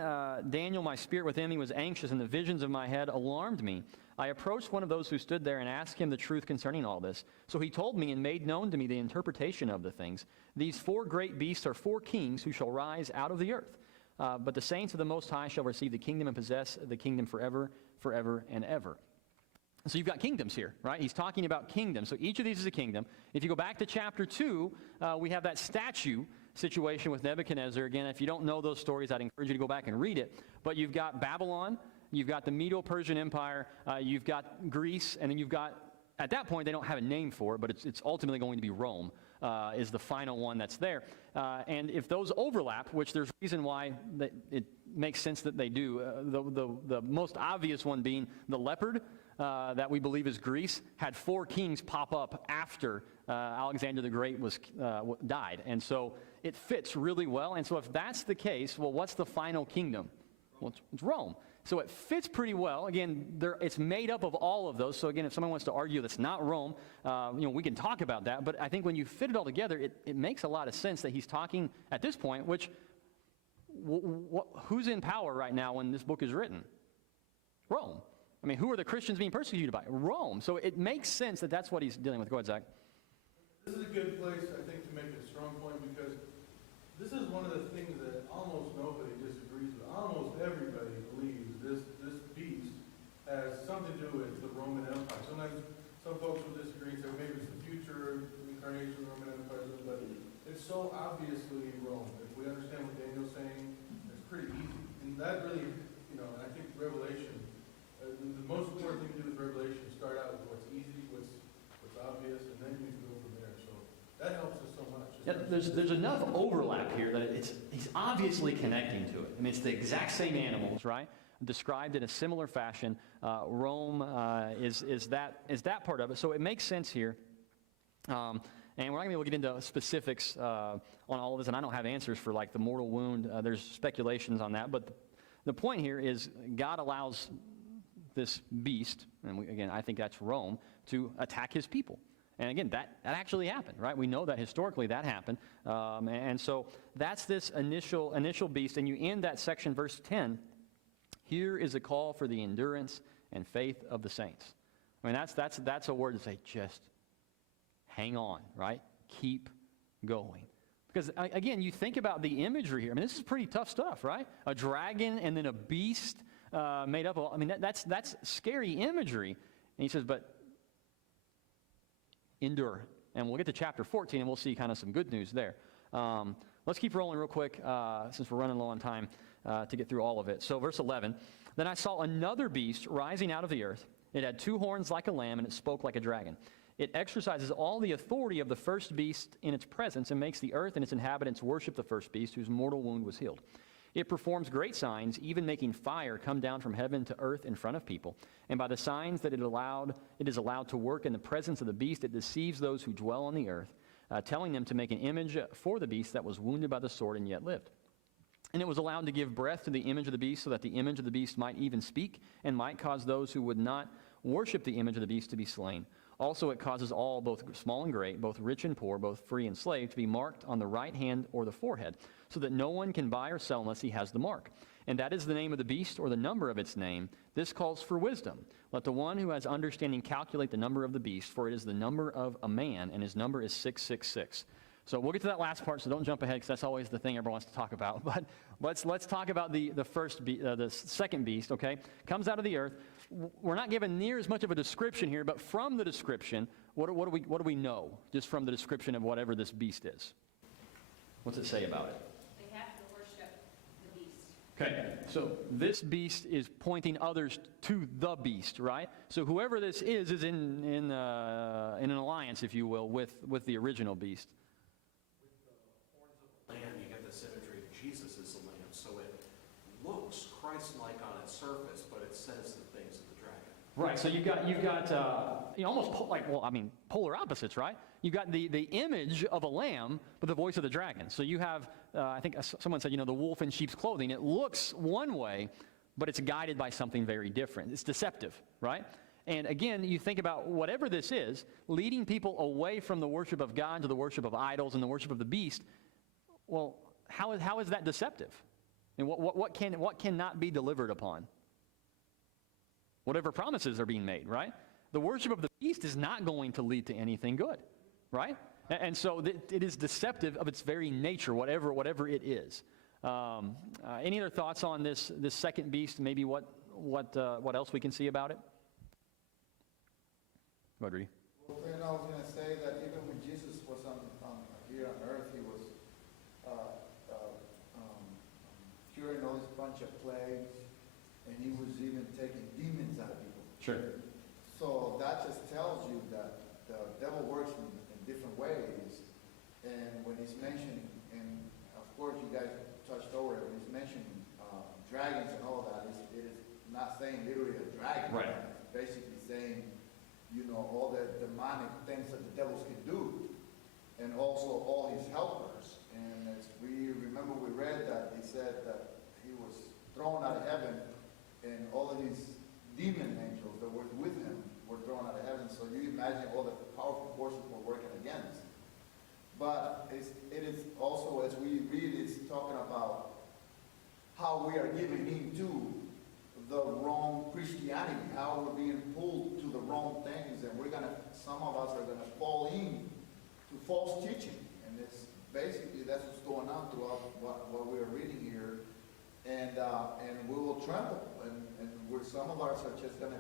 Daniel, my spirit within me was anxious, and the visions of my head alarmed me. I approached one of those who stood there and asked him the truth concerning all this. So he told me and made known to me the interpretation of the things. These 4 great beasts are 4 kings who shall rise out of the earth. But the saints of the Most High shall receive the kingdom and possess the kingdom forever, forever, and ever. So you've got kingdoms here, right? He's talking about kingdoms. So each of these is a kingdom. If you go back to chapter 2, we have that statue situation with Nebuchadnezzar. Again, if you don't know those stories, I'd encourage you to go back and read it. But you've got Babylon, you've got the Medo-Persian Empire, you've got Greece, and then you've got, at that point, they don't have a name for it, but it's ultimately going to be Rome, is the final one that's there. And if those overlap, which there's reason why it makes sense that they do, the most obvious one being the leopard, that we believe is Greece, had 4 kings pop up after Alexander the Great died. And so it fits really well. And so if that's the case, well, what's the final kingdom? Well, it's Rome. So it fits pretty well. Again, it's made up of all of those. So again, if someone wants to argue that's not Rome, we can talk about that. But I think when you fit it all together, it makes a lot of sense that he's talking at this point, which who's in power right now when this book is written? Rome. I mean, who are the Christians being persecuted by? Rome. So it makes sense that that's what he's dealing with. Go ahead, Zach. This is a good place, I think, to make a strong point, because this is one of the things that almost nobody disagrees with. Almost everybody believes this beast has something to do with the Roman Empire. Sometimes some folks will disagree and say, well, maybe it's the future incarnation of the Roman Empire, but it's so obviously Rome. If we understand what Daniel's saying, it's pretty easy. And that really, I think Revelation, the most important thing to do with Revelation is start out with what's easy, what's obvious, and then you can go from there. So that helps us so much. Yeah, there's enough overlap here that he's obviously connecting to it. I mean, it's the exact same animals, right? Described in a similar fashion. Rome is that part of it. So it makes sense here. And we're not going to be able to get into specifics on all of this, and I don't have answers for like the mortal wound. There's speculations on that, but the point here is God allows this beast, and again, I think that's Rome, to attack his people. And again, that actually happened, right? We know that historically that happened. And so that's this initial beast. And you end that section, verse 10, here is a call for the endurance and faith of the saints. I mean, that's a word to say, just hang on, right? Keep going. Because, again, you think about the imagery here. I mean, this is pretty tough stuff, right? A dragon and then a beast made up of, I mean, that's scary imagery. And he says, but endure. And we'll get to chapter 14, and we'll see kind of some good news there. Let's keep rolling real quick, since we're running low on time to get through all of it. So verse 11, then I saw another beast rising out of the earth. It had 2 horns like a lamb, and it spoke like a dragon. It exercises all the authority of the first beast in its presence and makes the earth and its inhabitants worship the first beast whose mortal wound was healed. It performs great signs, even making fire come down from heaven to earth in front of people. And by the signs that it is allowed to work in the presence of the beast, it deceives those who dwell on the earth, telling them to make an image for the beast that was wounded by the sword and yet lived. And it was allowed to give breath to the image of the beast, so that the image of the beast might even speak and might cause those who would not worship the image of the beast to be slain. Also, it causes all, both small and great, both rich and poor, both free and slave, to be marked on the right hand or the forehead, so that no one can buy or sell unless he has the mark. And that is the name of the beast or the number of its name. This calls for wisdom. Let the one who has understanding calculate the number of the beast, for it is the number of a man, and his number is 666. So we'll get to that last part, so don't jump ahead, because that's always the thing everyone wants to talk about. But let's talk about the second beast, okay? Comes out of the earth. We're not given near as much of a description here, but from the description, what do we know, just from the description of whatever this beast is? What's it say about it? They have to worship the beast. Okay, so this beast is pointing others to the beast, right? So whoever this is in an alliance, if you will, with the original beast. With the horns of the lamb, you get this imagery of Jesus as the lamb. So it looks Christ-like on its surface, but it says the things of the dragon. Right, so you've got almost polar opposites, right? You've got the image of a lamb, but the voice of the dragon. So you have, I think someone said, the wolf in sheep's clothing. It looks one way, but it's guided by something very different. It's deceptive, right? And again, you think about whatever this is, leading people away from the worship of God to the worship of idols and the worship of the beast. Well, how is that deceptive? And what cannot be delivered upon? Whatever promises are being made, right? The worship of the beast is not going to lead to anything good, right? And so it is deceptive of its very nature, whatever it is. Any other thoughts on this second beast? Maybe what else we can see about it? Go ahead, Rudy. Well, I was going to say that even when Jesus was here on earth, he was curing all this bunch of plagues, and he was even taking demons out of people. Sure. So that just tells you that the devil works in different ways. And when he's mentioning, and of course you guys touched over it, when he's mentioning dragons and all that, it is not saying literally a dragon. Right. It's basically saying, all the demonic things that the devils can do, and also all his helpers. And as we remember, we read that he said that he was thrown out of heaven, and all of these demon angels that were with him were thrown out of heaven. So you imagine all the powerful forces were working against. But it is also, as we read, it's talking about how we are giving in to the wrong Christianity, how we're being pulled to the wrong things, and some of us are gonna fall in to false teaching. And it's basically, that's what's going on throughout what we're reading here. And we will tremble, and some of us are just going to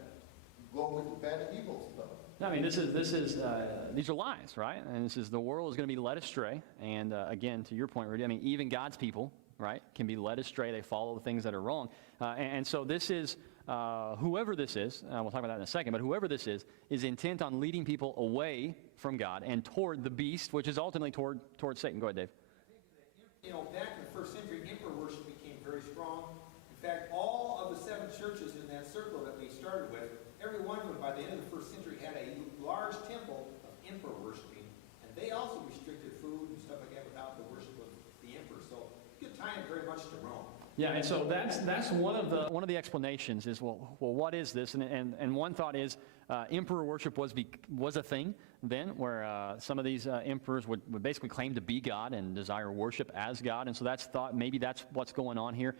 go with the bad evil stuff. I mean, these are lies, right? And this is, the world is going to be led astray. And again, to your point, Rudy, I mean, even God's people, right, can be led astray. They follow the things that are wrong. And so this is, whoever this is, we'll talk about that in a second, but whoever this is intent on leading people away from God and toward the beast, which is ultimately toward Satan. Go ahead, Dave. I think that, back in the first century, emperor worship became very strong. In fact, all of the 7 churches in that circle that we started with, every one of them by the end of the first century had a large temple of emperor worshiping, and they also restricted food and stuff like that without the worship of the emperor. So you could tie it very much to Rome. Yeah, and so that's one of the explanations is, well, what is this? And one thought is emperor worship was a thing then, where some of these emperors would basically claim to be God and desire worship as God, and so that's thought maybe that's what's going on here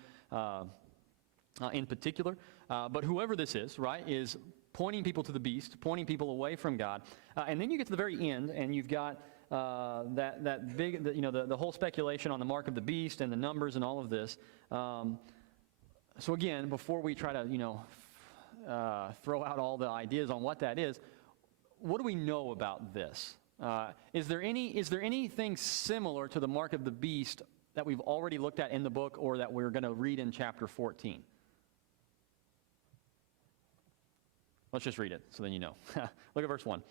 in particular. But whoever this is, right, is pointing people to the beast, pointing people away from God, and then you get to the very end, and you've got that big, the whole speculation on the mark of the beast and the numbers and all of this. So again, before we try to, throw out all the ideas on what that is, what do we know about this? Is there anything similar to the mark of the beast that we've already looked at in the book or that we're going to read in chapter 14? Let's just read it so then you know. Look at verse 1.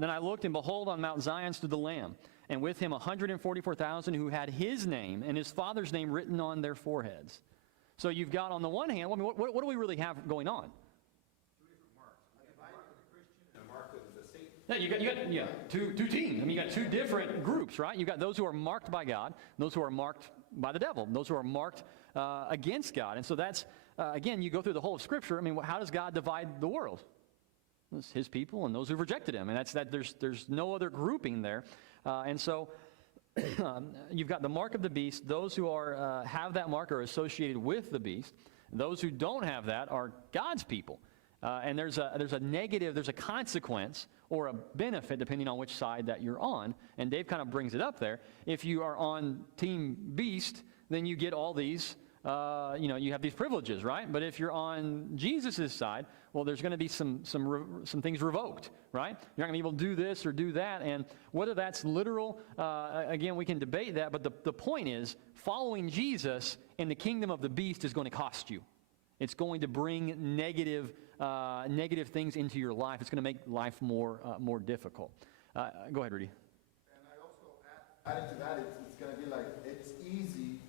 Then I looked, and behold, on Mount Zion stood the Lamb, and with him 144,000 who had his name and his Father's name written on their foreheads. So you've got, on the one hand, I mean, what do we really have going on? Two different marks. A mark of the Christian and a mark of the Satan. Yeah, you got two teams. I mean, you got two different groups, right? You got those who are marked by God, those who are marked by the devil, those who are marked against God. And so that's, again, you go through the whole of Scripture. I mean, how does God divide the world? It's his people and those who've rejected him. And there's no other grouping there. And so you've got the mark of the beast. Those who have that mark are associated with the beast. Those who don't have that are God's people. And there's a negative, there's a consequence or a benefit depending on which side that you're on. And Dave kind of brings it up there. If you are on Team Beast, then you get all these, you have these privileges, right? But if you're on Jesus' side, well, there's going to be some things revoked, right? You're not going to be able to do this or do that. And whether that's literal, again, we can debate that. But the point is, following Jesus in the kingdom of the beast is going to cost you. It's going to bring negative things into your life. It's going to make life more difficult. Go ahead, Rudy. And I also added to that, it's going to be like, it's easy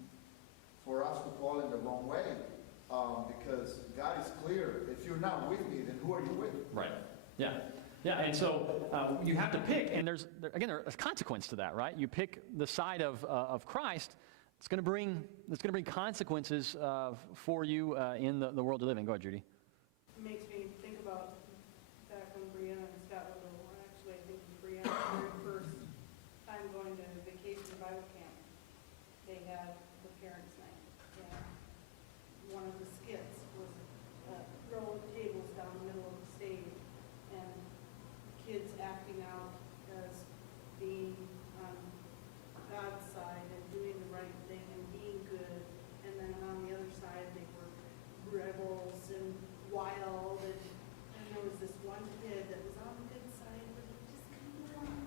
for us to fall in the wrong way. Because God is clear. If you're not with me, then who are you with? Right. Yeah. Yeah. And so you have to pick, and there's a consequence to that, right? You pick the side of Christ. It's going to bring consequences for you in the world you live in. Go ahead, Judy. It makes me think about back when Brianna and Scott were little. Actually, I think Brianna's very first time going to vacation to Bible camp, they had the parents' night. And one of the skits was row of tables down the middle of the stage, and kids acting out as being on God's side and doing the right thing and being good, and then on the other side they were rebels and wild, and there was this one kid that was on the good side, but he just couldn't willing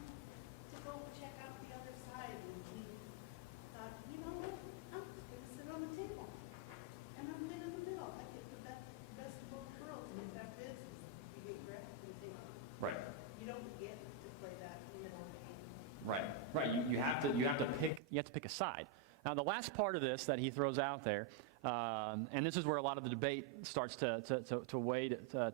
to go check out the other side, and he thought, you know what, I'm just going to sit on the table, and I'm in the middle. I get the best of both worlds, and that is, you get grabbed and take it. Right. You don't get to play that middle game. Right. Right. You have to pick a side. Now, the last part of this that he throws out there, and this is where a lot of the debate starts to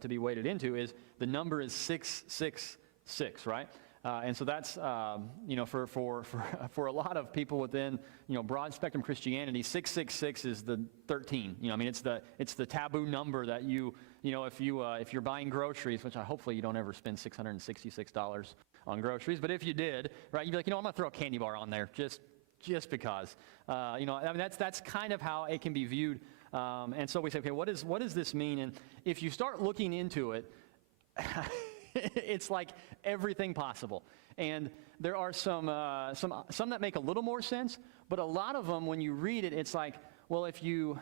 be weighted into, is the number is 666, right? And so that's for a lot of people within broad spectrum Christianity, 666 is the 13. It's the taboo number that if you're buying groceries, which hopefully you don't ever spend $666 on groceries, but if you did, right, you'd be like, I'm going to throw a candy bar on there just because. That's kind of how it can be viewed. And so we say, okay, what does this mean? And if you start looking into it, it's like everything possible. And there are some that make a little more sense, but a lot of them, when you read it, it's like, well, if you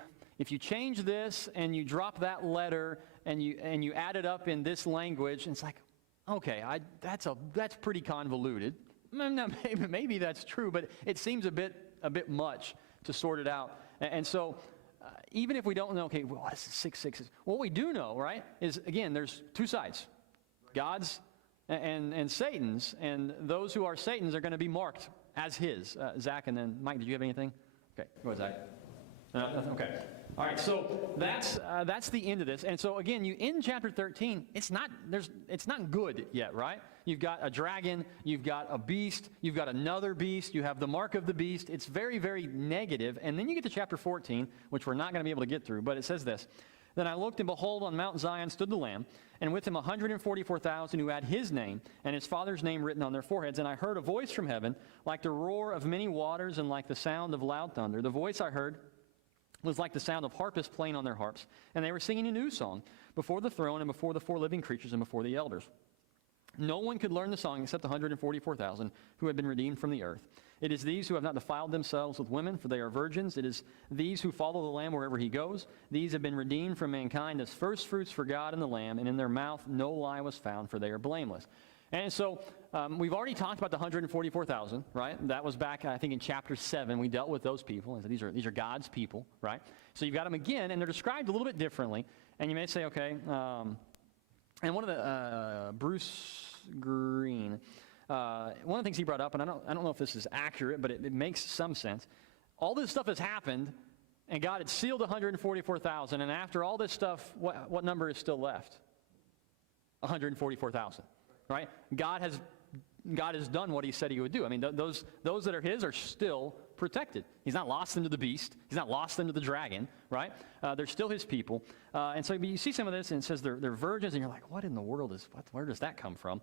change this and you drop that letter and you add it up in this language, and it's like, okay, that's pretty convoluted. Maybe that's true, but it seems a bit much to sort it out. And so even if we don't know, okay, what is the 666? What we do know, right, is, again, there's two sides. God's and Satan's, and those who are Satan's are going to be marked as his. Zach, and then Mike, did you have anything? Okay, go ahead, Zach. Nothing? Okay. All right, so that's the end of this. And so again, you in chapter 13, it's not good yet, right? You've got a dragon, you've got a beast, you've got another beast, you have the mark of the beast. It's very, very negative. And then you get to chapter 14, which we're not going to be able to get through, but it says this. Then I looked, and behold, on Mount Zion stood the Lamb, and with him 144,000 who had his name and his Father's name written on their foreheads. And I heard a voice from heaven, like the roar of many waters and like the sound of loud thunder. The voice I heard was like the sound of harpists playing on their harps, and they were singing a new song before the throne and before the four living creatures and before the elders. No one could learn the song except the 144,000 who had been redeemed from the earth. It is these who have not defiled themselves with women, for they are virgins. It is these who follow the Lamb wherever he goes. These have been redeemed from mankind as firstfruits for God and the Lamb, and in their mouth no lie was found, for they are blameless. And so we've already talked about the 144,000, right? That was back, I think, in chapter 7. We dealt with those people. And so these are God's people, right? So you've got them again, and they're described a little bit differently. And you may say, okay, and one of the, Bruce Green, one of the things he brought up, and I don't know if this is accurate, but it makes some sense. All this stuff has happened, and God had sealed 144,000, and after all this stuff, what number is still left? 144,000. Right? God has done what he said he would do. I mean, those that are his are still protected. He's not lost them to the beast. He's not lost them to the dragon, right? They're still his people. And so you see some of this, and it says they're virgins, and you're like, what in the world where does that come from?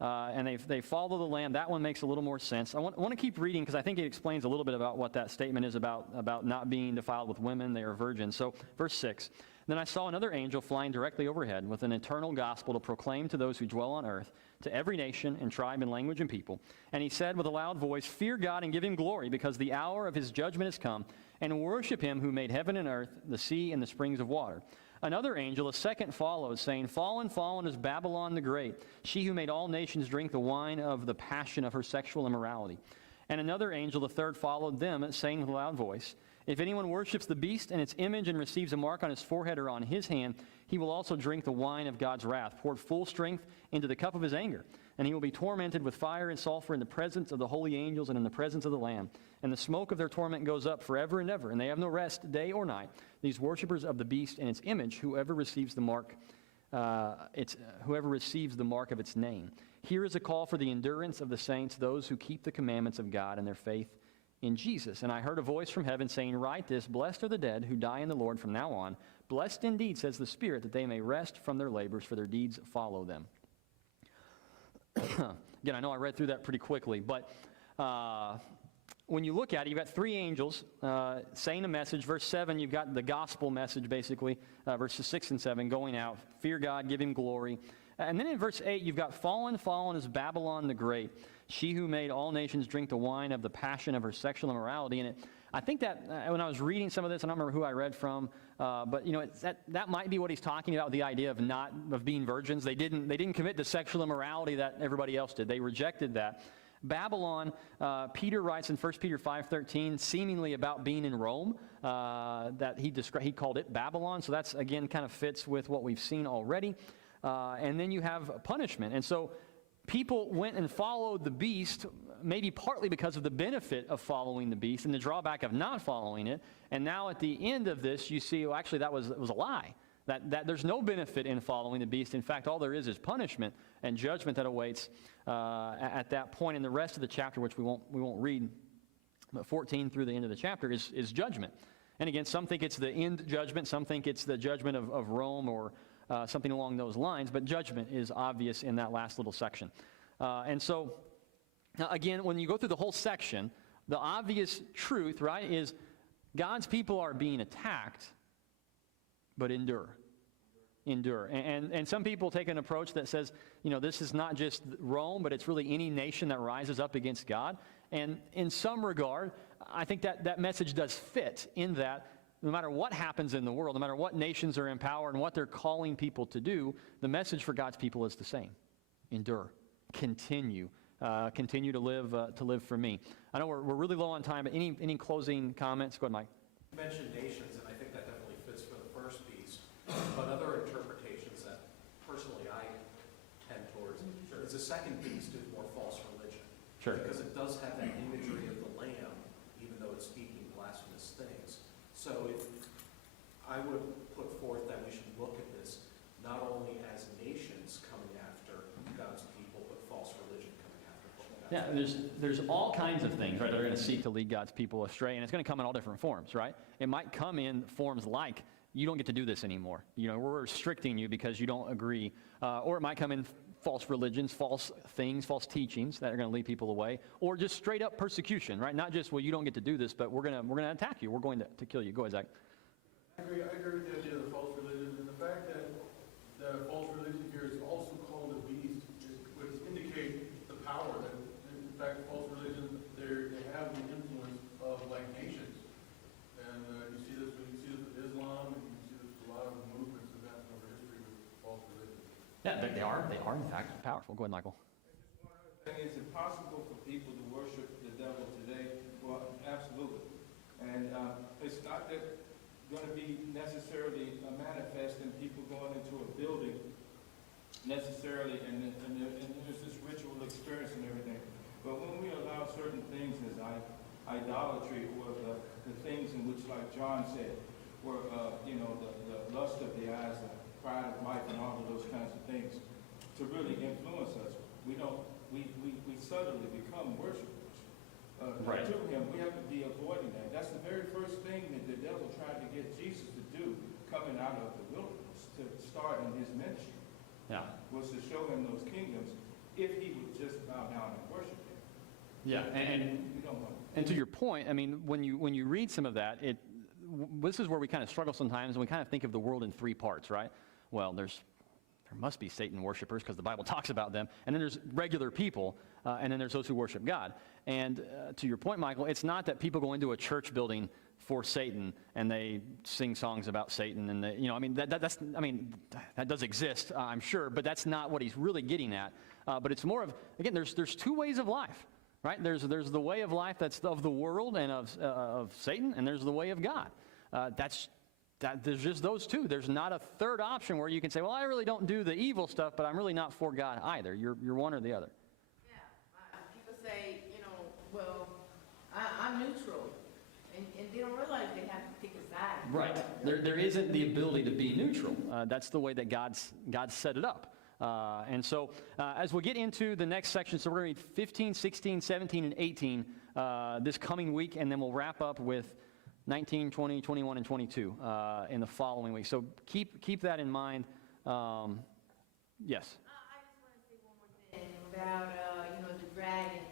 And they follow the Lamb. That one makes a little more sense. I want to keep reading because I think it explains a little bit about what that statement is about not being defiled with women. They are virgins. So verse 6. Then I saw another angel flying directly overhead with an eternal gospel to proclaim to those who dwell on earth, to every nation and tribe and language and people. And he said with a loud voice, fear God and give him glory, because the hour of his judgment has come, and worship him who made heaven and earth, the sea and the springs of water. Another angel, a second, followed, saying, fallen, fallen is Babylon the Great, she who made all nations drink the wine of the passion of her sexual immorality. And another angel, the third, followed them, saying with a loud voice, if anyone worships the beast and its image and receives a mark on his forehead or on his hand, he will also drink the wine of God's wrath, poured full strength into the cup of his anger. And he will be tormented with fire and sulfur in the presence of the holy angels and in the presence of the Lamb. And the smoke of their torment goes up forever and ever, and they have no rest day or night. These worshipers of the beast and its image, whoever receives the mark of its name. Here is a call for the endurance of the saints, those who keep the commandments of God and their faith in Jesus. And I heard a voice from heaven saying, write this, blessed are the dead who die in the Lord from now on. Blessed indeed, says the Spirit, that they may rest from their labors, for their deeds follow them. Again, I know I read through that pretty quickly, but when you look at it, you've got three angels saying a message. Verse 7, you've got the gospel message, basically. Verses 6 and 7, going out, fear God, give him glory. And then in verse 8, you've got fallen, fallen is Babylon the Great, she who made all nations drink the wine of the passion of her sexual immorality. And I think that when I was reading some of this, I don't remember who I read from, but that might be what he's talking about, the idea of being virgins. They didn't commit the sexual immorality that everybody else did. They rejected that. Babylon, Peter writes in 1 Peter 5:13, seemingly about being in Rome, that he called it Babylon. So that's, again, kind of fits with what we've seen already. And then you have punishment. And so people went and followed the beast, maybe partly because of the benefit of following the beast and the drawback of not following it. And now at the end of this, you see, well, actually, that was a lie. That there's no benefit in following the beast. In fact, all there is punishment and judgment that awaits at that point. And the rest of the chapter, which we won't read, but 14 through the end of the chapter is judgment. And again, some think it's the end judgment. Some think it's the judgment of Rome or something along those lines, but judgment is obvious in that last little section. And so, again, when you go through the whole section, the obvious truth, right, is God's people are being attacked, but endure. Endure. And some people take an approach that says, this is not just Rome, but it's really any nation that rises up against God. And in some regard, I think that message does fit in that no matter what happens in the world, no matter what nations are in power and what they're calling people to do, the message for God's people is the same. Endure. Continue. Continue to live for me. I know we're really low on time, but any closing comments? Go ahead, Mike. You mentioned nations, and I think that definitely fits for the first piece. But other interpretations that personally I tend towards is the second piece is more false religion. Sure. Because it does have that imagery of the lamb, even though it's speaking blasphemous things. So I would put forth that we should look at this not only as nations coming after God's people, but false religion coming after God's Yeah, people. there's all kinds of things, right, that are going to seek to lead God's people astray, and it's going to come in all different forms, right? It might come in forms like, you don't get to do this anymore. We're restricting you because you don't agree. Or it might come in false religions, false things, false teachings that are going to lead people away. Or just straight up persecution, right? Not just, well, you don't get to do this, but we're going to attack you. We're going to kill you. Go ahead, Zach. I agree with the idea of the false religion, and the fact that the false religion here is also called a beast, would indicate the power that, in fact, false religions, they have the influence of like nations. And you see this with Islam, and you see this with a lot of movements that happen over history with false religions. Yeah, they are in fact powerful. Go ahead, Michael. Just one other thing, is it possible for people to worship the devil today? Well, absolutely. And it's not that going to be necessarily manifest in people going into a building necessarily, and there's this ritual experience and everything. But when we allow certain things as idolatry, or the things in which, like John said, were the lust of the eyes, the pride of life, and all of those kinds of things, to really influence us, we suddenly become worshipers. Right. To him, we have to be avoiding that. That's the very first thing that the devil tried to get Jesus to do coming out of the wilderness, to start in his ministry, Yeah. was to show him those kingdoms if he would just bow down and worship him. Yeah, and We don't want And to your point, I mean, when you read some of that, this is where we kind of struggle sometimes, and we kind of think of the world in three parts, right? Well, there must be Satan worshipers because the Bible talks about them, and then there's regular people, and then there's those who worship God. And to your point, Michael, it's not that people go into a church building for Satan and they sing songs about Satan, and that does exist, I'm sure, but that's not what he's really getting at. But it's more of, again, there's two ways of life. Right? There's the way of life that's of the world and of Satan, and there's the way of God. There's just those two. There's not a third option where you can say, well, I really don't do the evil stuff, but I'm really not for God either. You're one or the other. Yeah, people say, well, I'm neutral, and they don't realize they have to pick a side. Right. There isn't the ability to be neutral. That's the way that God's set it up. And so as we get into the next section, so we're going to read 15, 16, 17, and 18 this coming week, and then we'll wrap up with 19, 20, 21, and 22 in the following week. So keep that in mind. Yes? I just want to say one more thing about, the dragon.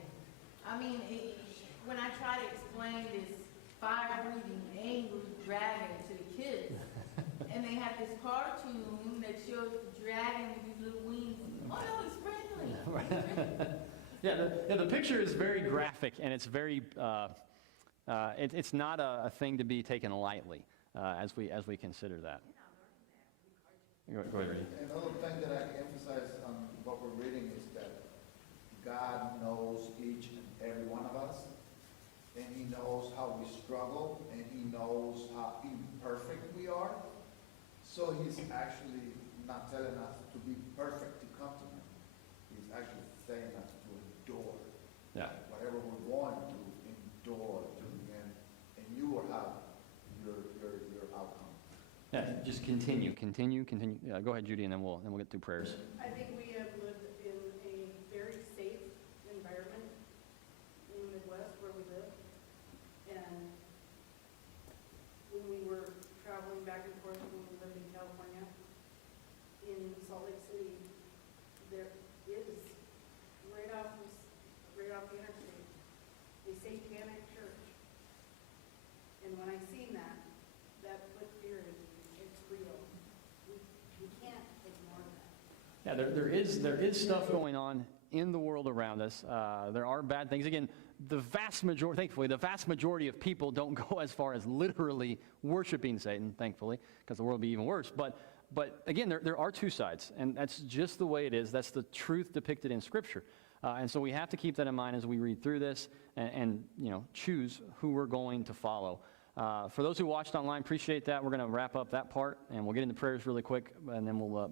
I mean, when I try to explain this fire-breathing, angry dragon to the kids, and they have this cartoon that shows the dragon with these little wings. Oh no, he's friendly. Yeah, the picture is very graphic, and it's very, it's not a thing to be taken lightly as we consider that. Go ahead, Randy. Another thing that I can emphasize on what we're reading is that God knows each and every one of us, and he knows how we struggle, and he knows how imperfect we are. So he's actually not telling us to be perfect to come to him. He's actually saying us to endure. Yeah. Whatever we're going through, endure to the end, and you will have your outcome. Yeah, just continue. Yeah, go ahead, Judy, and then we'll get through prayers. I think we have lived in a very safe environment in the Midwest where we live. And when we were traveling back and forth when we lived in California, in Salt Lake City, there is, right off the interstate, a satanic church. And when I seen that put fear in me. It's real. We can't ignore that. Yeah, there is stuff going on in the world around us. There are bad things. Again, thankfully, the vast majority of people don't go as far as literally worshiping Satan, thankfully, because the world would be even worse. But again, there are two sides, and that's just the way it is. That's the truth depicted in Scripture. And so we have to keep that in mind as we read through this and choose who we're going to follow. For those who watched online, appreciate that. We're going to wrap up that part, and we'll get into prayers really quick, and then we'll